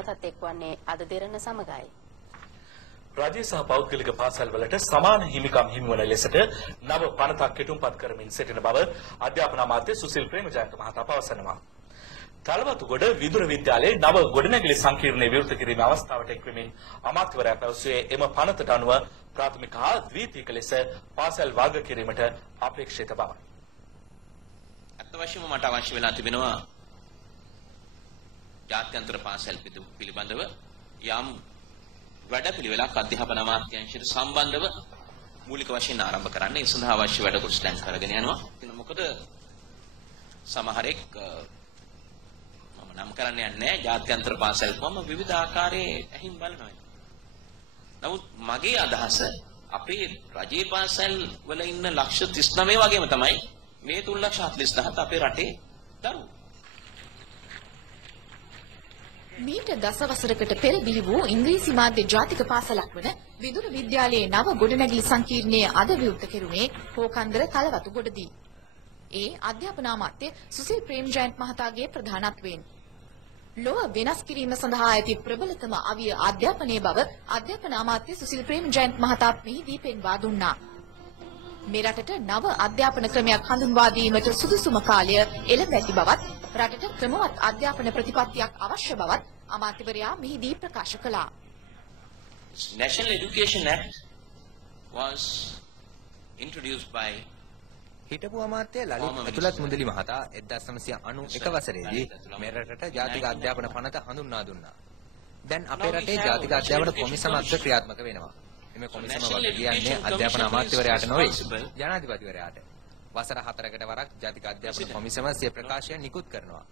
නැවතත් එක්වන්නේ අද දෙරණ සමගයි. රාජ්‍ය සහ පෞද්ගලික පාසල් වලට සමාන හිමිකම් හිමිවන ලෙසට නව පනතක් කෙටුම්පත් කරමින් සිටින බව අධ්‍යාපන අමාත්‍ය සුසිල් ප්‍රේමජයන්ත මහතා පවසනවා. තලවතුගොඩ විදුර විද්‍යාලයේ නව ගොඩනැගිලි සංකීර්ණය විවෘත කිරීමේ අවස්ථාවට එක්වමින් අමාත්‍යවරයා පැවසුවේ එම පනතට අනුව ප්‍රාථමික හා ද්විතීයික ලෙස පාසල් වර්ග කිරීමට අපේක්ෂිත බවයි. අත් වශයෙන්ම මට අවශ්‍ය වෙලා තිබෙනවා ජාත්‍යන්තර පාසල් පිළිබඳව යම් වැඩපිළිවෙලක් අධ්‍යාපන අමාත්‍යාංශයට සම්බන්ධව මූලික වශයෙන් ආරම්භ කරන්න. ඒ සඳහා අවශ්‍ය වැඩ කොටස් දැන් කරගෙන යනවා. මොකද සමහරෙක් මම නම් කරන්න යන්නේ ජාත්‍යන්තර පාසල් මම විවිධ ආකාරයේ ඇහිම් බලනවා. නමුත් මගේ අදහස අපේ රජයේ පාසල් වල ඉන්න ලක්ෂ 39 වගේම තමයි මේ 3,40,000 අපේ රටේ දරුවෝ. මීට දසවසරකට පෙර බිහි වූ ඉංග්‍රීසි මාධ්‍ය ජාතික පාසලක් වන විදුර විද්‍යාලයේ නව ගොඩනැගිලි සංකීර්ණයේ අද විවෘත කෙරුණේ හෝකන්දර තලවතුගොඩදී. ඒ අධ්‍යාපන අමාත්‍ය සුසිල් ප්‍රේමජයන්ත මහතාගේ ප්‍රධානත්වයෙන්. ලොව වෙනස් කිරීම සඳහා ඇති ප්‍රබලතම අවිය අධ්‍යාපනයේ බව අධ්‍යාපන අමාත්‍ය සුසිල් ප්‍රේමජයන්ත මහතා මෙහිදී පෙන්වා දුන්නා. මේ රටට නව අධ්‍යාපන ක්‍රමයක් හඳුන්වා දීමට සුදුසුම කාලය එළඹ ඇති බවත් රටට ක්‍රමවත් අධ්‍යාපන ප්‍රතිපත්තියක් අවශ්‍ය බවත් අමාත්‍යවරයා මෙහිදී ප්‍රකාශ කළා. National Education Act was introduced by හිටපු අමාත්‍ය ලලිත් ඇතුළත් මුදලි මහතා 1991 වසරේදී මේ රටට ජාතික අධ්‍යාපන පනත හඳුන්වා දුන්නා. දැන් අපේ රටේ ජාතික අධ්‍යාපන කොමිසමක් ක්‍රියාත්මක වෙනවා. මේ කොමිසම වගේ කියන්නේ අධ්‍යාපන අමාත්‍යවරයාට නොවේ ජනාධිපතිවරයාට. වසර 4කට වරක් ජාතික අධ්‍යාපන කොමිසම සිය ප්‍රකාශය නිකුත් කරනවා.